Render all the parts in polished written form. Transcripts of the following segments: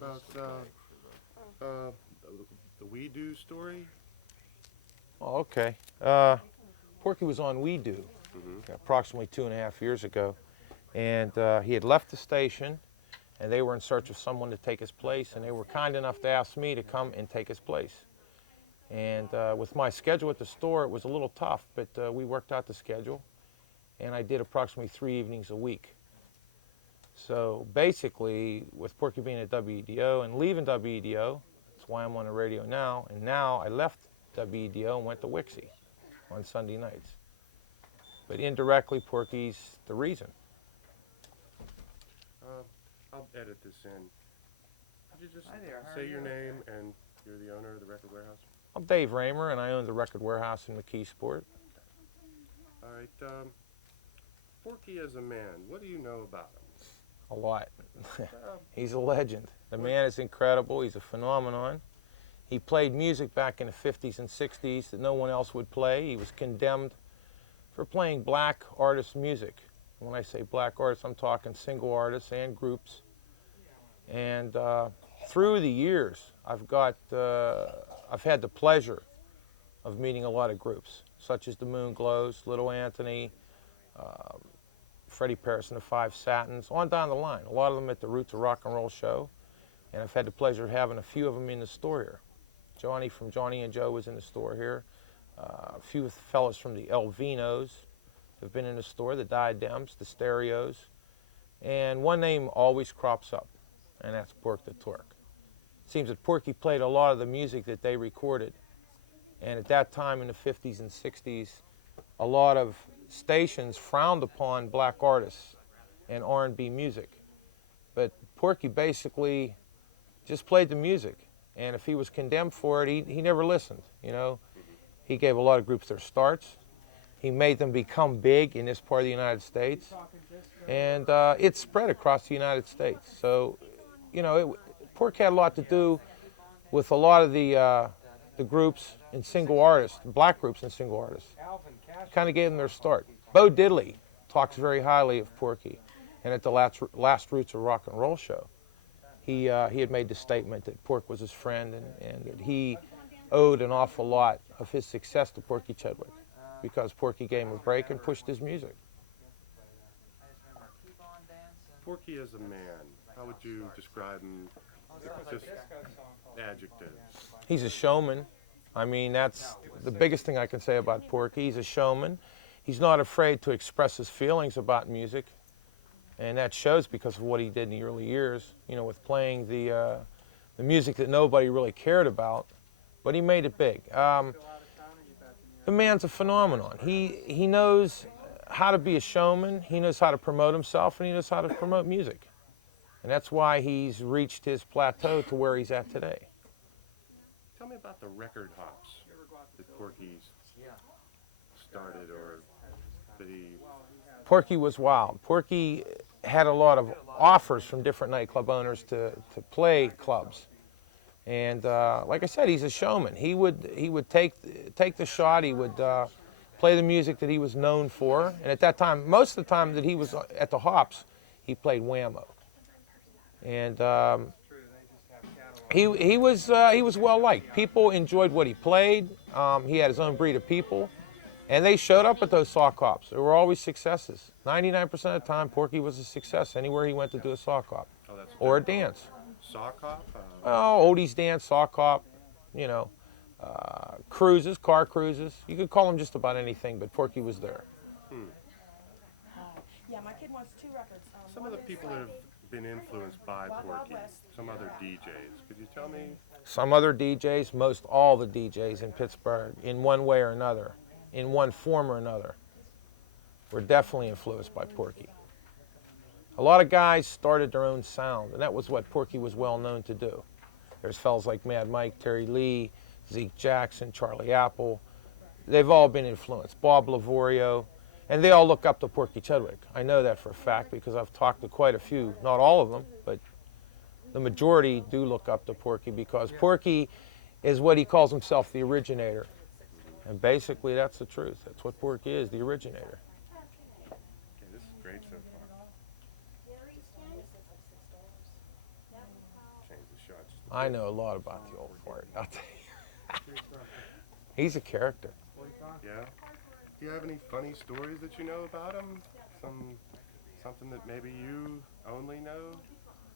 About uh, the We Do story. Oh, okay. Porky was on We Do Mm-hmm. approximately 2.5 years ago, and he had left the station, and they were in search of someone to take his place, and they were kind enough to ask me to come and take his place. And with my schedule at the store, it was a little tough, but we worked out the schedule, and I did approximately 3 evenings a week. So basically, with Porky being at WEDO and leaving WEDO, that's why I'm on the radio now, and now I left WEDO and went to WIXY on Sunday nights. But indirectly, Porky's the reason. Uh, I'll edit this in. Could you just say your name and you're the owner of the record warehouse? I'm Dave Raymer, and I own the record warehouse in McKEE Sport. All right. Porky as a man, what do you know about him? A lot. Uh, He's a legend. The man is incredible. He's a phenomenon. He played music back in the 50s and 60s that no one else would play. He was condemned for playing black artist music. When I say black artists, I'm talking single artists and groups. And through the years, I've had the pleasure of meeting a lot of groups, such as the Moonglows, Little Anthony, Freddie Paris and the Five Satins, on down the line. A lot of them at the Roots of Rock and Roll show, and I've had the pleasure of having a few of them in the store here. Johnny from Johnny and Joe was in the store here. A few fellas from the El Vinos have been in the store, the Diadems, the Stereos, and one name always crops up, and that's Pork the Torque. It seems that Porky played a lot of the music that they recorded, and at that time in the 50s and 60s, a lot of stations frowned upon black artists and R&B music. But Porky basically just played the music, and if he was condemned for it, he never listened, you know. He gave a lot of groups their starts. He made them become big in this part of the United States, and it spread across the United States. So, you know, Porky had a lot to do with a lot of the groups and single artists, black groups and single artists. Kind of gave them their start. Bo Diddley talks very highly of Porky, and at the last Roots of Rock and Roll show, he had made the statement that Pork was his friend, and that he owed an awful lot of his success to Porky Chedwick, because Porky gave him a break and pushed his music. Porky as a man, how would you describe him? Just adjectives. He's a showman. I mean, that's the biggest thing I can say about Porky. He's a showman. He's not afraid to express his feelings about music, and that shows because of what he did in the early years, you know, with playing the music that nobody really cared about, but he made it big. The man's a phenomenon. He knows how to be a showman, he knows how to promote himself, and he knows how to promote music. And that's why he's reached his plateau to where he's at today. Tell me about the record hops that Porky's started, or that he... Porky was wild. Porky had a lot of offers from different nightclub owners to play clubs. And like I said, he's a showman. He would take the shot. He would play the music that he was known for. And at that time, most of the time that he was at the hops, he played whammo. And he was well liked. People enjoyed what he played. He had his own breed of people, and they showed up at those sock hops. There were always successes. 99% of the time, Porky was a success anywhere he went to do a sock hop or a dance. Sock hop? Oh, oldies dance, sock hop, you know, cruises, car cruises. You could call them just about anything, but Porky was there. Yeah, my kid wants 2 records. Some of the people that have been influenced by Porky, some other DJs, could you tell me? Some other DJs, most all the DJs in Pittsburgh, in one way or another, in one form or another, were definitely influenced by Porky. A lot of guys started their own sound, and that was what Porky was well known to do. There's fellas like Mad Mike, Terry Lee, Zeke Jackson, Charlie Apple. They've all been influenced. Bob Lavorio, and they all look up to Porky Chedwick. I know that for a fact because I've talked to quite a few, not all of them, but the majority do look up to Porky because Porky is what he calls himself, the originator. And basically that's the truth. That's what Porky is, the originator. Okay, this is great so far. Change the I know a lot about the old fart, I'll tell you. He's a character. Yeah? Do you have any funny stories that you know about him? Something that maybe you only know?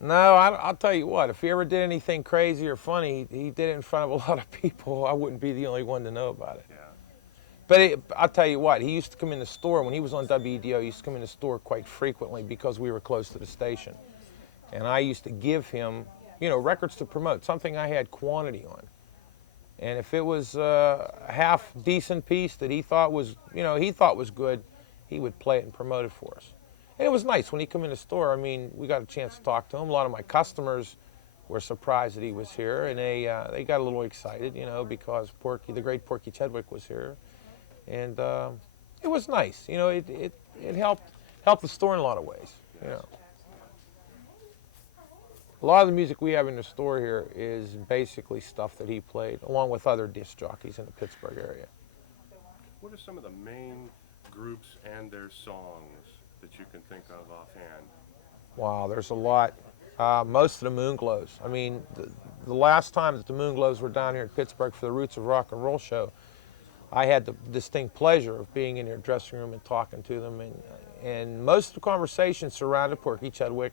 No, I'll tell you what, if he ever did anything crazy or funny, he did it in front of a lot of people. I wouldn't be the only one to know about it. Yeah. But I'll tell you what, he used to come in the store, when he was on WEDO, he used to come in the store quite frequently because we were close to the station. And I used to give him, you know, records to promote, something I had quantity on. And if it was a half decent piece that he thought was, you know, he thought was good, he would play it and promote it for us. And it was nice when he came in the store. I mean, we got a chance to talk to him. A lot of my customers were surprised that he was here, and they got a little excited, you know, because Porky, the great Porky Chedwick, was here. And it was nice, you know. It helped the store in a lot of ways, you know. A lot of the music we have in the store here is basically stuff that he played, along with other disc jockeys in the Pittsburgh area. What are some of the main groups and their songs that you can think of offhand? Wow, there's a lot. Most of the Moonglows. I mean, the last time that the Moonglows were down here in Pittsburgh for the Roots of Rock and Roll show, I had the distinct pleasure of being in their dressing room and talking to them. And most of the conversation surrounded Porky Chedwick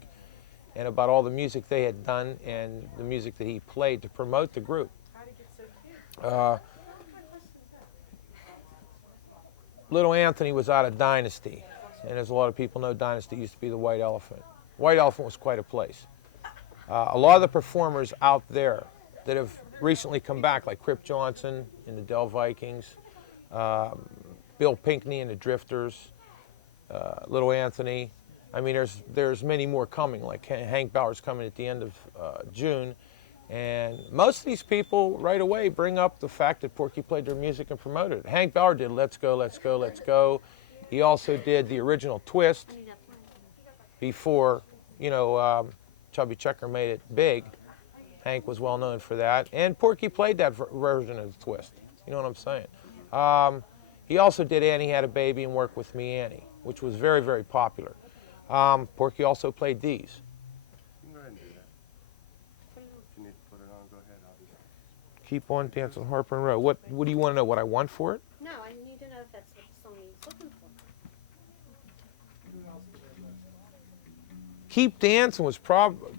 and about all the music they had done and the music that he played to promote the group. Little Anthony was out of Dynasty, and as a lot of people know, Dynasty used to be the White Elephant. White Elephant was quite a place. A lot of the performers out there that have recently come back, like Crip Johnson and the Dell Vikings, Bill Pinkney and the Drifters, Little Anthony. I mean, there's many more coming, like Hank Bauer's coming at the end of June. And most of these people right away bring up the fact that Porky played their music and promoted it. Hank Bauer did Let's Go, Let's Go, Let's Go. He also did the original Twist before, you know, Chubby Checker made it big. Hank was well known for that. And Porky played that version of the Twist. You know what I'm saying? He also did Annie Had a Baby and Work With Me, Annie, which was very, very popular. Porky also played these. Go ahead and do that. If you need to put it on, go ahead. I'll just... Keep on Dancing Harper and Row. What do you want to know? What I want for it? No, I need to know if that's what the song he's looking for. Keep Dancing was probably...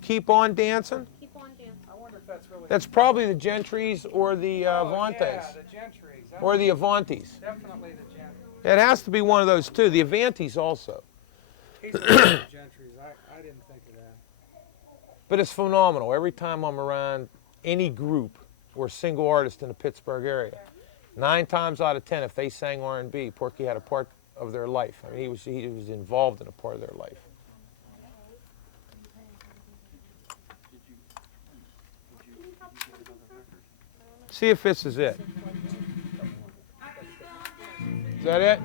Keep on Dancing? Keep on dancing. I wonder if that's really... That's probably the Gentrys or the Avantes. Yeah, the Gentrys. Or the Avantes. Definitely the Gentrys. It has to be one of those two. The Avantes also. He's the Gentrys. I didn't think of that. But it's phenomenal. Every time I'm around any group or single artist in the Pittsburgh area, 9 times out of 10, if they sang R&B, Porky had a part of their life. I mean, he was involved in a part of their life. See if this is it. Is that it?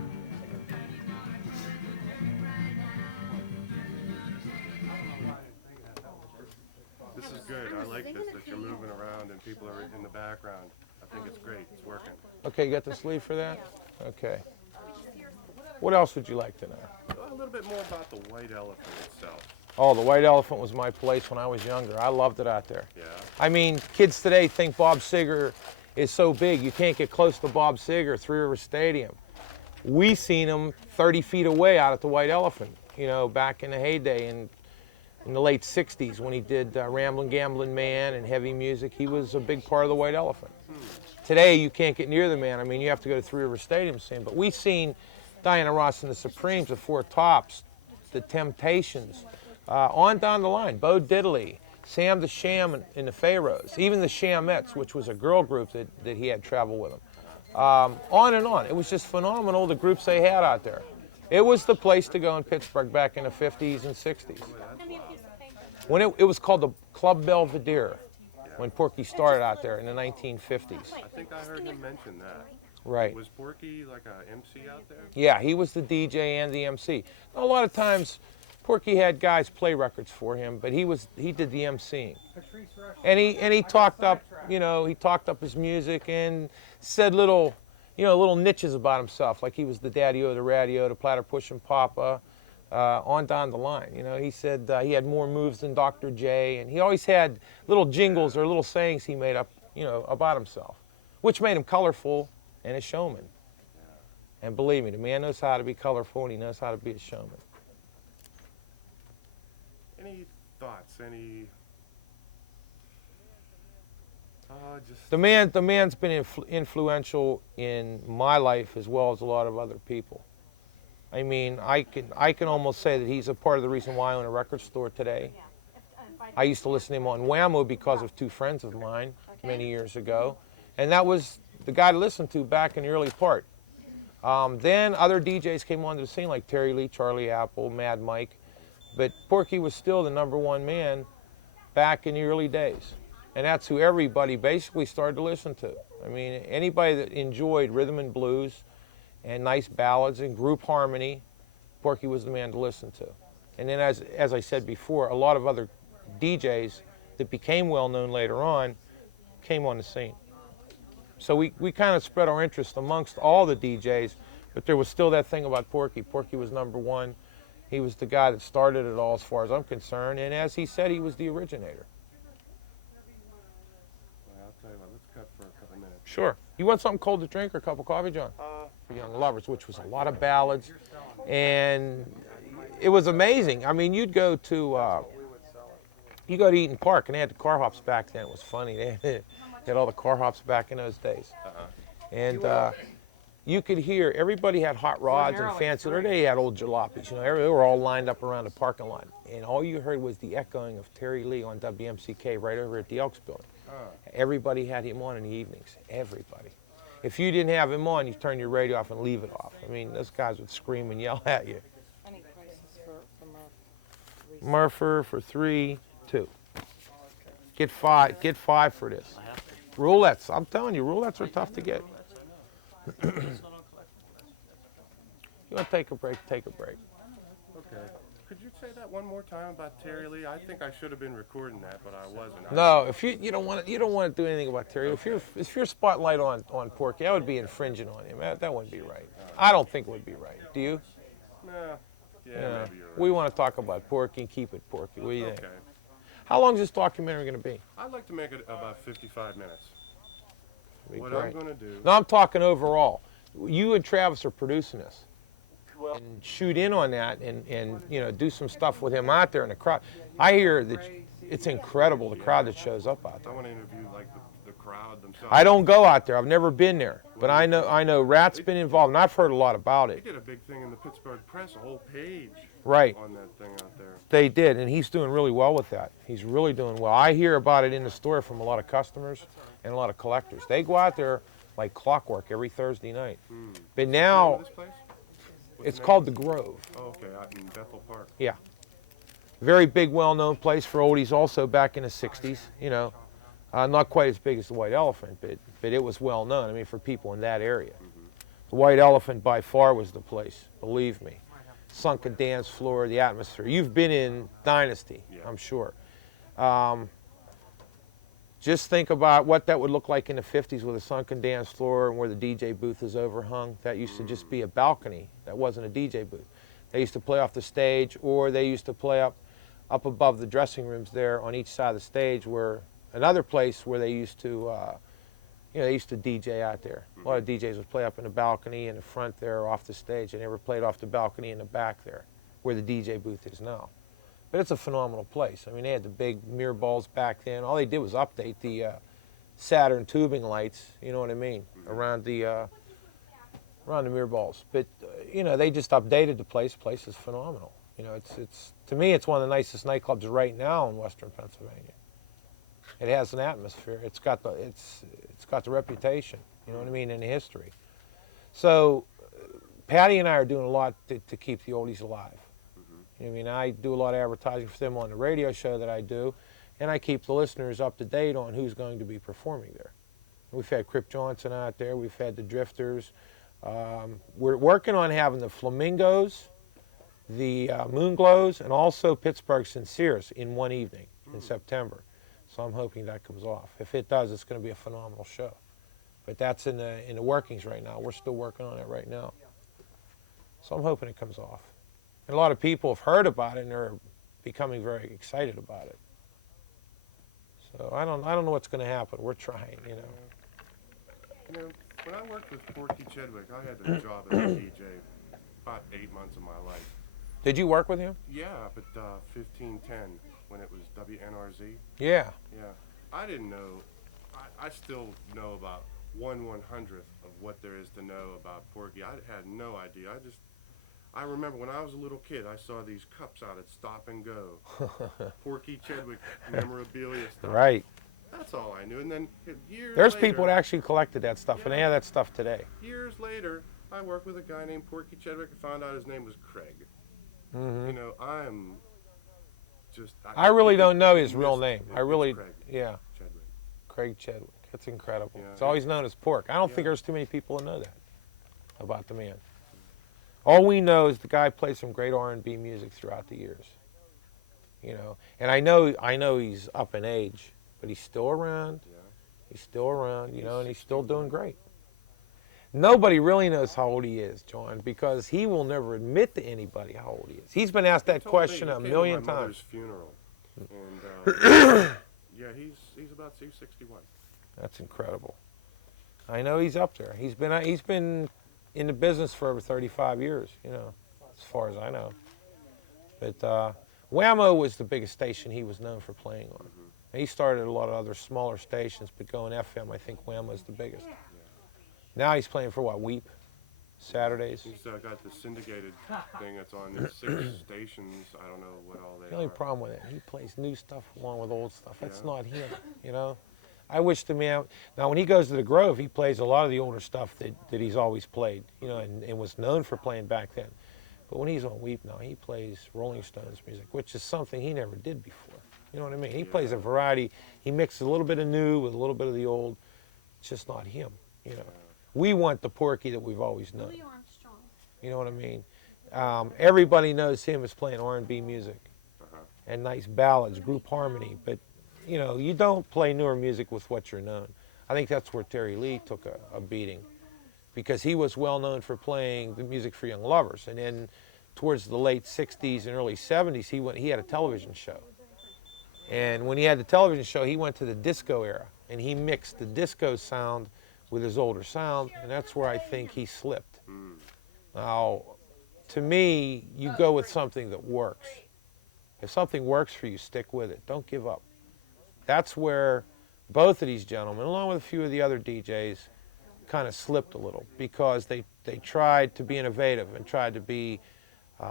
This is good. I like this, that you're moving around and people are in the background. I think it's great. It's working. Okay, you got the sleeve for that? Okay. What else would you like to know? A little bit more about the White Elephant itself. Oh, the White Elephant was my place when I was younger. I loved it out there. Yeah. I mean, kids today think Bob Seger is so big you can't get close to Bob Seger, Three River Stadium. We seen him 30 feet away out at the White Elephant, you know, back in the heyday in the late 60s when he did Ramblin' Gamblin' Man and heavy music. He was a big part of the White Elephant. Today, you can't get near the man. I mean, you have to go to Three River Stadium to see him. But we seen Diana Ross and the Supremes, the Four Tops, the Temptations, on down the line, Bo Diddley, Sam the Sham and the Pharaohs, even the Shamettes, which was a girl group that he had traveled with him. On and on. It was just phenomenal, the groups they had out there. It was the place to go in Pittsburgh back in the 50s and 60s. When it was called the Club Belvedere, when Porky started out there in the 1950s. I think I heard him mention that. Right. Was Porky like a MC out there? Yeah, he was the DJ and the MC. A lot of times, Porky had guys play records for him, but he did the MCing. And he talked up, you know, he talked up his music and said little niches about himself, like he was the daddy-o, the radio, the platter pushing papa, on down the line. You know, he said he had more moves than Dr. J, and he always had little jingles or little sayings he made up, you know, about himself, which made him colorful and a showman. And believe me, the man knows how to be colorful and he knows how to be a showman. Any thoughts? Any? Just The man's been influential in my life as well as a lot of other people. I mean, I can almost say that he's a part of the reason why I own a record store today. I used to listen to him on Whammo because of two friends of mine many years ago, and that was the guy to listen to back in the early part. Then other DJs came onto the scene like Terry Lee, Charlie Apple, Mad Mike, but Porky was still the #1 man back in the early days. And that's who everybody basically started to listen to. I mean, anybody that enjoyed rhythm and blues and nice ballads and group harmony, Porky was the man to listen to. And then as I said before, a lot of other DJs that became well known later on came on the scene. So we kind of spread our interest amongst all the DJs, but there was still that thing about Porky. Porky was #1. He was the guy that started it all as far as I'm concerned, and as he said, he was the originator. Well, I'll tell you what, let's cut for a couple minutes. Sure. You want something cold to drink or a cup of coffee, John? For Young Lovers, which was a lot of ballads, and it was amazing. I mean, you'd go to Eaton Park, and they had the car hops back then. It was funny. They had all the car hops back in those days. And you could hear, everybody had hot rods and fancy, or they had old jalopies. You know, they were all lined up around the parking lot. And all you heard was the echoing of Terry Lee on WMCK right over at the Elks building. Everybody had him on in the evenings, everybody. If you didn't have him on, you turn your radio off and leave it off. I mean, those guys would scream and yell at you. Any prices for Murpher for 3, 2. Get five for this. Roulettes, I'm telling you, roulettes are tough to get. You want to take a break? Take a break. Okay. Could you say that one more time about Terry Lee? I think I should have been recording that, but I wasn't. No, if you don't want to do anything about Terry. If your spotlight on Porky, that would be infringing on him. That wouldn't be right. I don't think it would be right. Do you? Nah. Yeah, maybe you're right. We want to talk about Porky and keep it Porky. What do you think? Okay. How long is this documentary going to be? I'd like to make it about 55 minutes. Be What great. I'm going to do. No, I'm talking overall. You and Travis are producing this. And shoot in on that and you know, do some stuff with him out there in the crowd. I hear that it's incredible, the crowd that shows up out I there. want to interview like the crowd themselves. I don't go out there. I've never been there. But I know Rat's been involved, and I've heard a lot about They it. did a big thing in the Pittsburgh Press, a whole page Right. on that thing out there. They did, and he's doing really well with that. He's really doing well. I hear about it in the store from a lot of customers and a lot of collectors. They go out there like clockwork every Thursday night. But Name now of this place? What's it's the name? called The Grove. Oh, okay, out in Bethel Park. Yeah. Very big, well-known place for oldies also back in the 60s, you know. Not quite as big as the White Elephant, but it was well-known, I mean, for people in that area. The White Elephant by far was the place, believe me. Sunken dance floor, the atmosphere. You've been in Dynasty, Yeah. I'm sure. Just think about what that would look like in the 50s with a sunken dance floor and where the DJ booth is overhung. That used to just be a balcony. That wasn't a DJ booth. They used to play off the stage, or they used to play up above the dressing rooms there on each side of the stage, where another place where they used to, you know, they used to DJ out there. A lot of DJs would play up in the balcony in the front there off the stage. They never played off the balcony in the back there, where the DJ booth is now. But it's a phenomenal place. I mean, they had the big mirror balls back then. All they did was update the Saturn tubing lights, you know what I mean, around the mirror balls. But, you know, they just updated the place. The place is phenomenal. You know, it's to me, it's one of the nicest nightclubs right now in Western Pennsylvania. It has an atmosphere. It's got the reputation, you know what I mean, and the history. So Patty and I are doing a lot to keep the oldies alive. I mean, I do a lot of advertising for them on the radio show that I do, and I keep the listeners up to date on who's going to be performing there. We've had Crip Johnson out there. We've had the Drifters. We're working on having the Flamingos, the Moonglows, and also Pittsburgh Sinceres in one evening in September. So I'm hoping that comes off. If it does, it's going to be a phenomenal show. But that's in the workings right now. We're still working on it right now. So I'm hoping it comes off. And a lot of people have heard about it and are becoming very excited about it. So I don't know what's going to happen. We're trying, you know. You know, when I worked with Porky Chedwick, I had a job as a DJ about 8 months of my life. Did you work with him? Yeah, up at 1510 when it was WNRZ. Yeah. Yeah. I didn't know. I still know about 1/100th of what there is to know about Porky. I had no idea. I remember when I was a little kid, I saw these cups out at Stop and Go. Porky Chedwick memorabilia stuff. Right. That's all I knew. And then years There's later, people that actually collected that stuff, and they have that stuff today. years later, I worked with a guy named Porky Chedwick and found out his name was Craig. Mm-hmm. You know, I'm just... I really don't know his real name. It's I really, Craig yeah, Chedwick. Craig Chedwick. That's incredible. Yeah. It's always known as Pork. I don't think Yeah. there's too many people that know that about the man. All we know is the guy played some great R&B music throughout the years. You know, and I know he's up in age, but he's still around. Yeah. He's still around, you know, and he's still doing great. Nobody really knows how old he is, John, because he will never admit to anybody how old he is. He's been asked that He told me question he a came to million my mother's times. funeral, and yeah, he's about 61. That's incredible. I know he's up there. He's been in the business for over 35 years, you know, as far as I know. But Whammo was the biggest station he was known for playing on. He started a lot of other smaller stations, but going FM, I think Whammo's the biggest. Now he's playing for what, Weep? Saturdays? He's got the syndicated thing that's on. There's 6 stations. I don't know what all they The only are. problem with it, he plays new stuff along with old stuff. That's Yeah. not him, you know? I wish the man, now when he goes to the Grove, he plays a lot of the older stuff that he's always played, you know, and was known for playing back then. But when he's on Weep now, he plays Rolling Stones music, which is something he never did before. You know what I mean? He plays a variety. He mixes a little bit of new with a little bit of the old. It's just not him, you know? We want the Porky that we've always known. Louis Armstrong. You know what I mean? Everybody knows him as playing R&B music and nice ballads, group harmony. But, you know, you don't play newer music with what you're known. I think that's where Terry Lee took a beating, because he was well known for playing the music for young lovers. And then towards the late 60s and early 70s, he had a television show. And when he had the television show, he went to the disco era, and he mixed the disco sound with his older sound, and that's where I think he slipped. Now, to me, you go with something that works. If something works for you, stick with it. Don't give up. That's where both of these gentlemen, along with a few of the other DJs, kind of slipped a little, because they tried to be innovative and tried to be,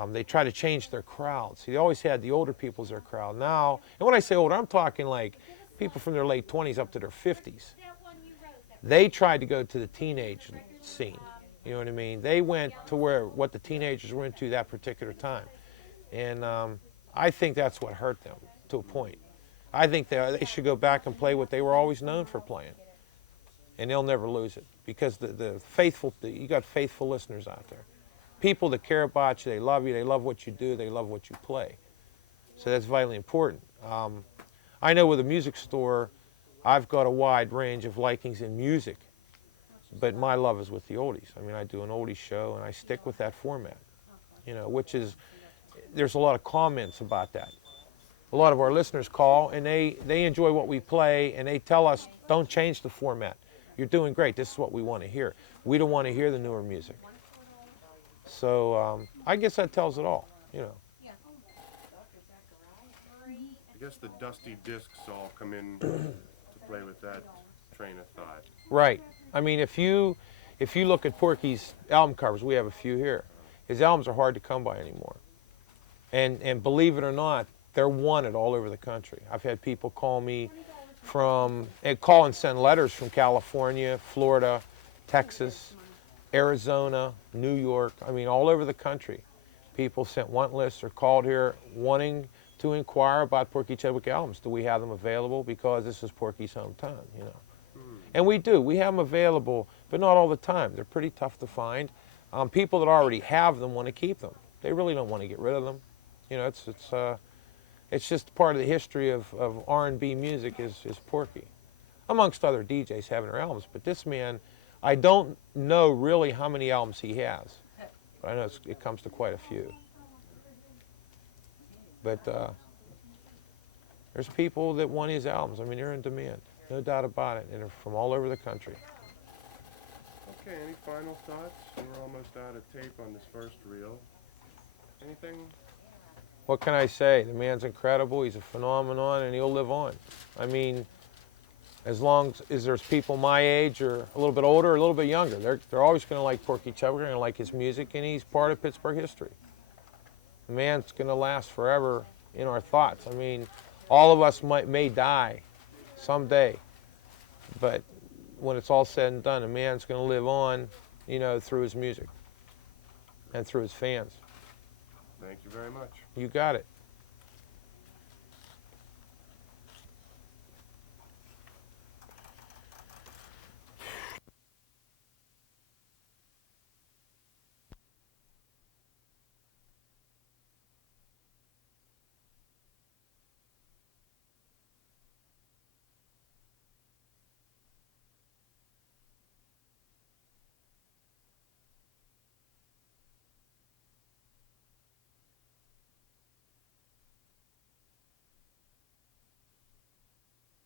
they tried to change their crowd. See, they always had the older people as their crowd. Now, and when I say older, I'm talking like people from their late 20s up to their 50s. They tried to go to the teenage scene. You know what I mean? They went to what the teenagers were into that particular time. And I think that's what hurt them to a point. I think they should go back and play what they were always known for playing. And they'll never lose it, because you got faithful listeners out there. People that care about you, they love what you do, they love what you play. So that's vitally important. I know with a music store, I've got a wide range of likings in music, but my love is with the oldies. I mean, I do an oldies show, and I stick with that format, you know, which is, there's a lot of comments about that. A lot of our listeners call, and they enjoy what we play, and they tell us, don't change the format. You're doing great. This is what we want to hear. We don't want to hear the newer music. So I guess that tells it all, you know. I guess the dusty discs all come in to play with that train of thought. Right. I mean, if you look at Porky's album covers, we have a few here. His albums are hard to come by anymore. And believe it or not, they're wanted all over the country. I've had people call me call and send letters from California, Florida, Texas, Arizona, New York, I mean, all over the country. People sent want lists or called here wanting to inquire about Porky Chedwick albums. Do we have them available? Because this is Porky's hometown, you know. And we do. We have them available, but not all the time. They're pretty tough to find. People that already have them want to keep them. They really don't want to get rid of them. You know, it's just part of the history of R&B music is Porky, amongst other DJs having their albums. But this man, I don't know really how many albums he has, but I know it comes to quite a few. But there's people that want his albums. I mean, they're in demand, no doubt about it, and they're from all over the country. Okay, any final thoughts? We're almost out of tape on this first reel. Anything? What can I say? The man's incredible. He's a phenomenon, and he'll live on. I mean, as long as there's people my age or a little bit older or a little bit younger, they're always going to like Porky Chedwick. They're going to like his music, and he's part of Pittsburgh history. The man's going to last forever in our thoughts. I mean, all of us may die someday, but when it's all said and done, the man's going to live on, you know, through his music and through his fans. Thank you very much. You got it.